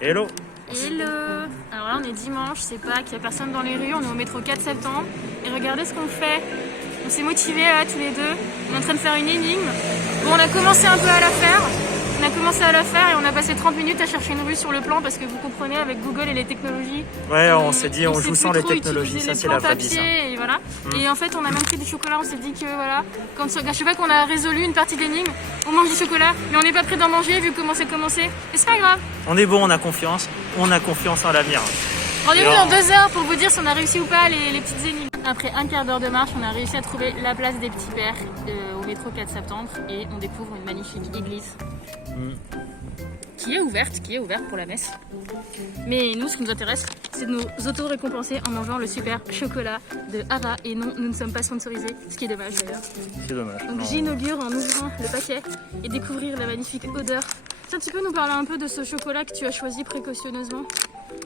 Hello. Hello. Alors là on est dimanche, c'est Pâques, il n'y a personne dans les rues, on est au métro 4 septembre. Et regardez ce qu'on fait. On s'est motivés là tous les deux. On est en train de faire une énigme. Bon, on a commencé un peu à la faire. Et on a passé 30 minutes à chercher une rue sur le plan parce que vous comprenez avec Google et les technologies. Ouais, on s'est dit on joue sans les trop technologies, ça utiliser c'est les la plans vraie vie ça. papier, et voilà. Et en fait on a même pris du chocolat, on s'est dit que voilà, quand je sais pas qu'on a résolu une partie d'énigme, on mange du chocolat, mais on n'est pas prêt d'en manger vu comment c'est commencé. Et c'est pas grave. On est bon, on a confiance en l'avenir. Rendez-vous dans 2 heures pour vous dire si on a réussi ou pas les petites énigmes. Après un quart d'heure de marche, on a réussi à trouver la place des Petits Pères au métro 4 septembre et on découvre une magnifique église qui est ouverte pour la messe. Mais nous, ce qui nous intéresse, c'est de nous auto-récompenser en mangeant le super chocolat de Hara. Et non, nous ne sommes pas sponsorisés, ce qui est dommage d'ailleurs. C'est dommage. Donc j'inaugure en ouvrant le paquet et découvrir la magnifique odeur. Tiens, tu peux nous parler un peu de ce chocolat que tu as choisi précautionneusement?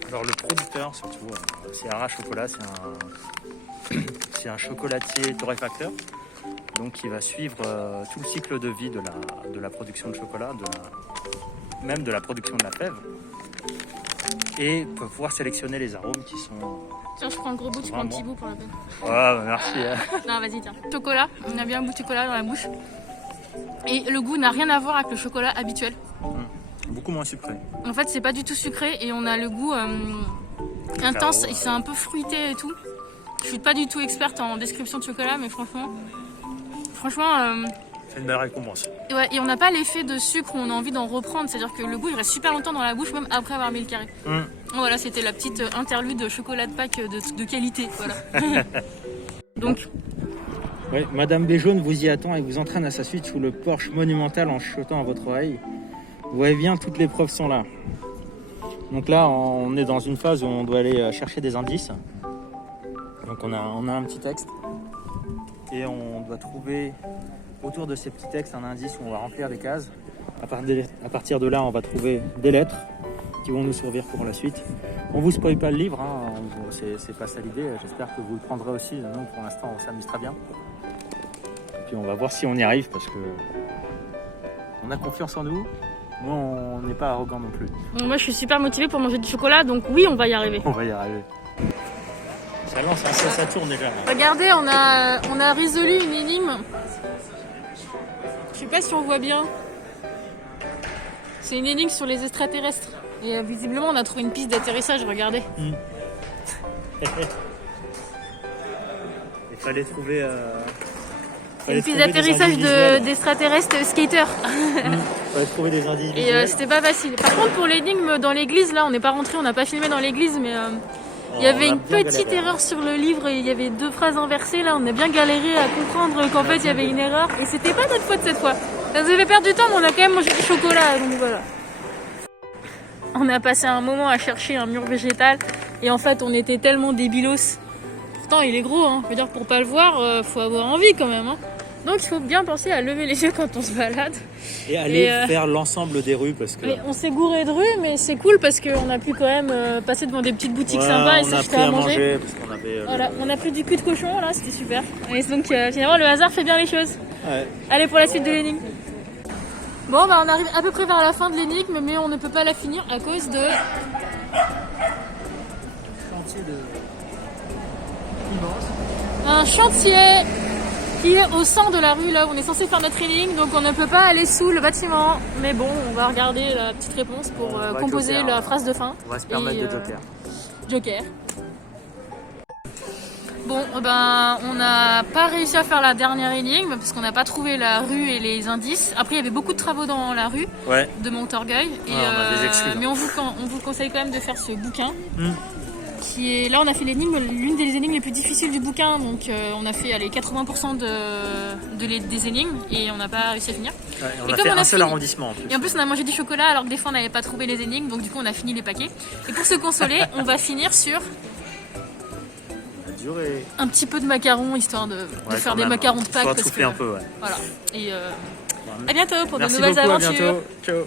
Alors le producteur surtout, c'est Hara Chocolat, c'est un chocolatier torréfacteur. Donc il va suivre tout le cycle de vie de la production de chocolat, même de la production de la fève. Et peut pouvoir sélectionner les arômes qui sont... Tiens, je prends un gros bout, tu prends un petit bout pour la peine. Ouais, bah merci. Non, vas-y, tiens. Chocolat, on a bien un bout de chocolat dans la bouche. Et le goût n'a rien à voir avec le chocolat habituel. Beaucoup moins sucré. En fait, c'est pas du tout sucré et on a le goût intense. Et c'est un peu fruité et tout. Je suis pas du tout experte en description de chocolat, mais franchement... C'est une belle récompense. Ouais, et on n'a pas l'effet de sucre où on a envie d'en reprendre. C'est-à-dire que le goût, il reste super longtemps dans la bouche, même après avoir mis le carré. Voilà, c'était la petite interlude de chocolat de Pâques de qualité. Voilà. Donc... Ouais, Madame Béjaune vous y attend et vous entraîne à sa suite sous le porche monumental en chuchotant à votre oreille. Vous voyez bien, toutes les preuves sont là. Donc là, on est dans une phase où on doit aller chercher des indices. Donc on a un petit texte. Et on doit trouver autour de ces petits textes un indice où on va remplir des cases. À partir de là, on va trouver des lettres qui vont nous servir pour la suite. On vous spoil pas le livre, hein. C'est pas ça l'idée. J'espère que vous le prendrez aussi. Nous, pour l'instant, on s'amuse très bien. Et puis on va voir si on y arrive parce que on a confiance en nous. Nous, on n'est pas arrogant non plus. Moi, je suis super motivée pour manger du chocolat, donc oui, on va y arriver. On va y arriver. Ça lance, ça tourne déjà. Regardez, on a résolu une énigme. Je sais pas si on voit bien. C'est une énigme sur les extraterrestres. Et visiblement, on a trouvé une piste d'atterrissage, regardez. Il fallait trouver... une piste d'atterrissage d'extraterrestres skaters. Fallait trouver des indices. Et c'était pas facile. Par contre, pour l'énigme dans l'église, là, on n'est pas rentré, on n'a pas filmé dans l'église, mais... il y avait une petite erreur sur le livre et il y avait 2 phrases inversées. Là, on a bien galéré à comprendre qu'en fait, il y avait une erreur. Et c'était pas notre faute cette fois. Ça nous avait perdu du temps, mais on a quand même mangé du chocolat. Donc voilà. On a passé un moment à chercher un mur végétal. Et en fait, on était tellement débilos. Pourtant, il est gros. Hein. Je veux dire, pour pas le voir, faut avoir envie quand même. Hein. Donc, il faut bien penser à lever les yeux quand on se balade. Et aller faire l'ensemble des rues parce que... On s'est gouré de rue, mais c'est cool parce qu'on a pu quand même passer devant des petites boutiques sympas et s'acheter à manger. Parce qu'on avait, voilà, on a pris du cul de cochon, là, c'était super. Et donc, finalement, le hasard fait bien les choses. Ouais. Allez, pour la suite de l'énigme. Bon, bah, on arrive à peu près vers la fin de l'énigme, mais on ne peut pas la finir à cause de... Un chantier qui est au centre de la rue, là où on est censé faire notre énigme, donc on ne peut pas aller sous le bâtiment. Mais bon, on va regarder la petite réponse pour composer Joker, la phrase de fin. On va se permettre de Joker. Joker. Bon, ben, on n'a pas réussi à faire la dernière énigme parce qu'on n'a pas trouvé la rue et les indices. Après, il y avait beaucoup de travaux dans la rue de Montorgueil. Et, on a des excuses. mais on vous conseille quand même de faire ce bouquin. Qui est... Là, on a fait l'énigme, l'une des énigmes les plus difficiles du bouquin. Donc, on a fait 80% des énigmes et on n'a pas réussi à finir. Ouais, on a fait un seul arrondissement en plus. Et en plus, on a mangé du chocolat alors que des fois, on n'avait pas trouvé les énigmes. Donc, du coup, on a fini les paquets. Et pour se consoler, on va finir sur... un petit peu de macarons, histoire de faire des macarons de Pâques. Pour souffler un peu, ouais. Voilà. Et à bientôt pour de Merci nouvelles beaucoup, aventures. À bientôt. Ciao.